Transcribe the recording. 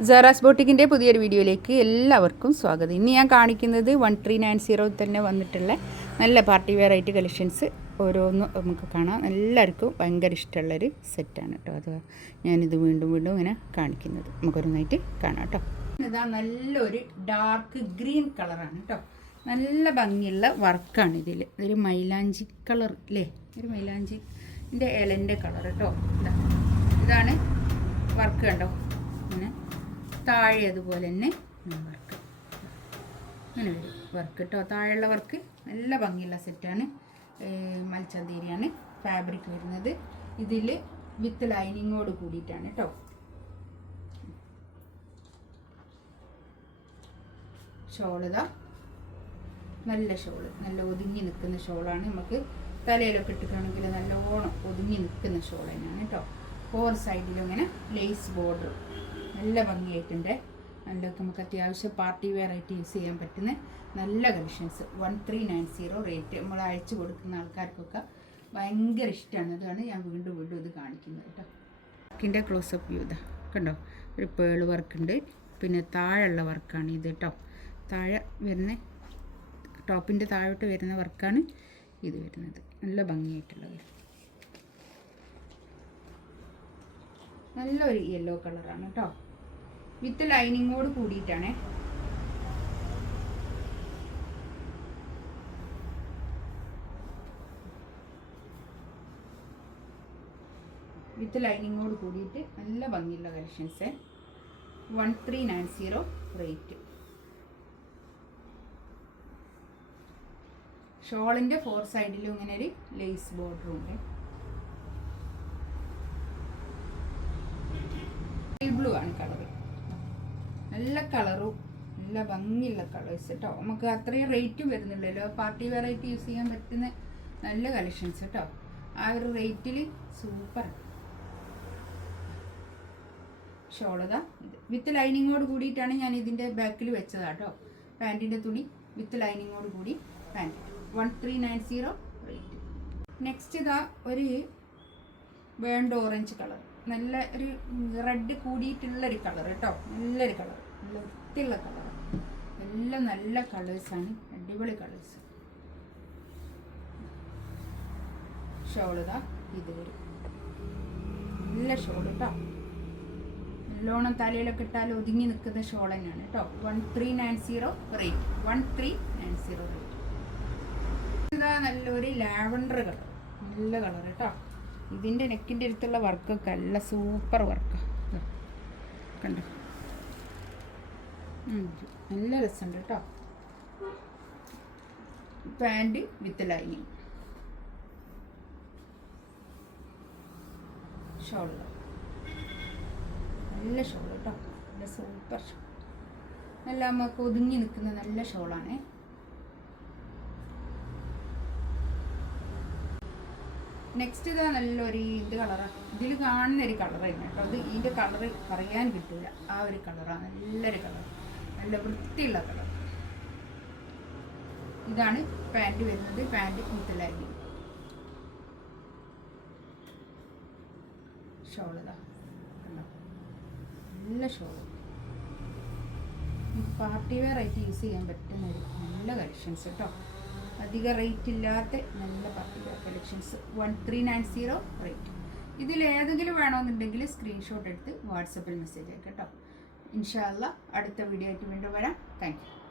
Sara's ബോട്ടിക്കിൻ്റെ പുതിയൊരു വീഡിയോയിലേക്ക് എല്ലാവർക്കും സ്വാഗതം. ഇന്ന് ഞാൻ കാണിക്കുന്നത് 1390 തന്നെ വന്നിട്ടുള്ള നല്ല പാർട്ടി വെയർ ആയിട്ട് കളക്ഷൻസ് ഓരോന്നും നമുക്ക് കാണാം. എല്ലാവർക്കും ഭയങ്കര ഇഷ്ടമുള്ളൊരു സെറ്റാണ് കേട്ടോ. അത് ഞാനിത് വീണ്ടും ഇങ്ങനെ കാണിക്കുന്നത് നമുക്കൊരുന്നായിട്ട് കാണാം കേട്ടോ. ഇതാ നല്ലൊരു ഡാർക്ക് ഗ്രീൻ കളറാണ് കേട്ടോ. നല്ല ഭംഗിയുള്ള വർക്കാണ് ഇതിൽ. ഒരു മൈലാഞ്ചി കളർ അല്ലേ, ഒരു മൈലാഞ്ചിൻ്റെ ഇലൻ്റെ കളർ കേട്ടോ. ഇതാണ് വർക്ക് കണ്ടോ. അങ്ങനെ താഴെ അതുപോലെ തന്നെ വർക്ക് അങ്ങനെ വരും വർക്ക് കേട്ടോ. താഴെയുള്ള വർക്ക് നല്ല ഭംഗിയുള്ള സെറ്റാണ്. മൽച്ചന്തേരിയാണ് ഫാബ്രിക് വരുന്നത്. ഇതിൽ വിത്ത് ലൈനിങ്ങോട് കൂടിയിട്ടാണ് കേട്ടോ. ഷോളിതാ നല്ല ഷോള്, നല്ല ഒതുങ്ങി നിൽക്കുന്ന ഷോളാണ്. നമുക്ക് തലയിലൊക്കെ ഇട്ടിട്ടാണെങ്കിൽ നല്ലോണം ഒതുങ്ങി നിൽക്കുന്ന ഷോൾ തന്നെയാണ് കേട്ടോ. 4 സൈഡിലും ഇങ്ങനെ ലേസ് ബോർഡർ നല്ല ഭംഗിയായിട്ടുണ്ട്. നല്ല നമുക്ക് അത്യാവശ്യം പാർട്ടി വെയർ ആയിട്ട് യൂസ് ചെയ്യാൻ പറ്റുന്ന നല്ല കളക്ഷൻസ്. 1390 റേറ്റ്. നമ്മൾ അയച്ചു കൊടുക്കുന്ന ആൾക്കാർക്കൊക്കെ ഭയങ്കര ഇഷ്ടമാണ്. അതാണ് ഞാൻ വീണ്ടും ഇത് കാണിക്കുന്നത് കേട്ടോ. വർക്കിൻ്റെ ക്ലോസപ്പ് വ്യൂ ഇതാ കണ്ടോ. ഒരു പേള് വർക്കുണ്ട്, പിന്നെ താഴെയുള്ള വർക്കാണ് ഇത് കേട്ടോ. താഴെ വരുന്ന ടോപ്പിൻ്റെ താഴോട്ട് വരുന്ന വർക്കാണ് ഇത് വരുന്നത്. നല്ല ഭംഗിയായിട്ടുള്ളത്, നല്ലൊരു യെല്ലോ കളറാണ് കേട്ടോ. വിത്ത് ലൈനിങ്ങോട് കൂടിയിട്ടാണ്. വിത്ത് ലൈനിങ്ങോട് കൂടിയിട്ട് നല്ല ഭംഗിയുള്ള കളക്ഷൻസ്. 1390 റേറ്റ്. ഷോളിൻ്റെ 4 സൈഡിലും ഇങ്ങനെ ഒരു ലേസ് ബോർഡറും ഉണ്ട്. ബ്ലൂ ആണ് കളർ. നല്ല കളറും നല്ല ഭംഗിയുള്ള കളേഴ്സ് കേട്ടോ. നമുക്ക് അത്രയും റേറ്റും വരുന്നുള്ളല്ലോ. പാർട്ടി വെറൈറ്റി യൂസ് ചെയ്യാൻ പറ്റുന്ന നല്ല കളക്ഷൻസ് കേട്ടോ. ആ ഒരു റേറ്റിൽ സൂപ്പർ. ഷോളതാ ഇത് വിത്ത് ലൈനിങ്ങോട് കൂടിയിട്ടാണ് ഞാൻ ഇതിൻ്റെ ബാക്കിൽ വെച്ചതാട്ടോ. പാൻറ്റിൻ്റെ തുണി വിത്ത് ലൈനിങ്ങോട് കൂടി പാൻറ്റ്. 1390 റേറ്റ്. നെക്സ്റ്റ് ഇതാ ഒരു ബേൺഡ് ഓറഞ്ച് കളർ. നല്ല ഒരു റെഡ് കൂടിയിട്ടുള്ളൊരു കളർ കേട്ടോ. നല്ലൊരു കളർ, നല്ല വൃത്തിയുള്ള കളർ. എല്ലാം നല്ല കളേഴ്സാണ്, അടിപൊളി കളേഴ്സ്. ഷോളിതാ ഇത് വരും. നല്ല ഷോൾ കേട്ടോ. നല്ലോണം തലയിലൊക്കെ ഇട്ടാൽ ഒതുങ്ങി നിൽക്കുന്ന ഷോൾ തന്നെയാണ് കേട്ടോ. 1390 റേറ്റ്. 1390 റേറ്റ്. ഇതാ നല്ലൊരു ലാവൻഡർ കളർ, നല്ല കളർ കേട്ടോ. ഇതിൻ്റെ നെക്കിൻ്റെ അടുത്തുള്ള വർക്കൊക്കെ നല്ല സൂപ്പർ വർക്കാണ് കണ്ടോ. നല്ല രസമുണ്ട് കേട്ടോ. Pant with lining. ഷോൾ നല്ല ഷോൾ കേട്ടോ. നല്ല സൂപ്പർ ഷോൾ. നല്ല നമുക്ക് ഒതുങ്ങി നിൽക്കുന്ന നല്ല ഷോളാണ്. നെക്സ്റ്റ് ഇതാ നല്ലൊരു ഇത് കളറാണ്. ഇതിൽ കാണുന്നൊരു കളറായിരുന്നു കേട്ടോ. അത് ഇതിൻ്റെ കളറ് പറയാൻ കിട്ടില്ല. ആ ഒരു കളറാണ്. നല്ലൊരു കളർ, നല്ല വൃത്തിയുള്ള കളർ. ഇതാണ് പാൻറ് വരുന്നത്. പാൻറ് മുത്തലായി. ഷോളിതാ കണ്ടോ. നല്ല ഷോൾ. പാർട്ടി വെയർ ആയിട്ട് യൂസ് ചെയ്യാൻ പറ്റുന്ന ഒരു നല്ല കളക്ഷൻസ് കേട്ടോ. അധിക റേറ്റ് ഇല്ലാത്ത നല്ല പാർട്ടി വെയർ കളക്ഷൻസ്. 1390 റേറ്റ്. ഇതിൽ ഏതെങ്കിലും വേണമെന്നുണ്ടെങ്കിൽ സ്ക്രീൻഷോട്ട് എടുത്ത് വാട്സപ്പിൽ മെസ്സേജ് അയക്കാം കേട്ടോ. ഇൻഷാ അല്ലാഹ് അടുത്ത വീഡിയോ ആയിട്ട് വീണ്ടും വരാം. Thank you.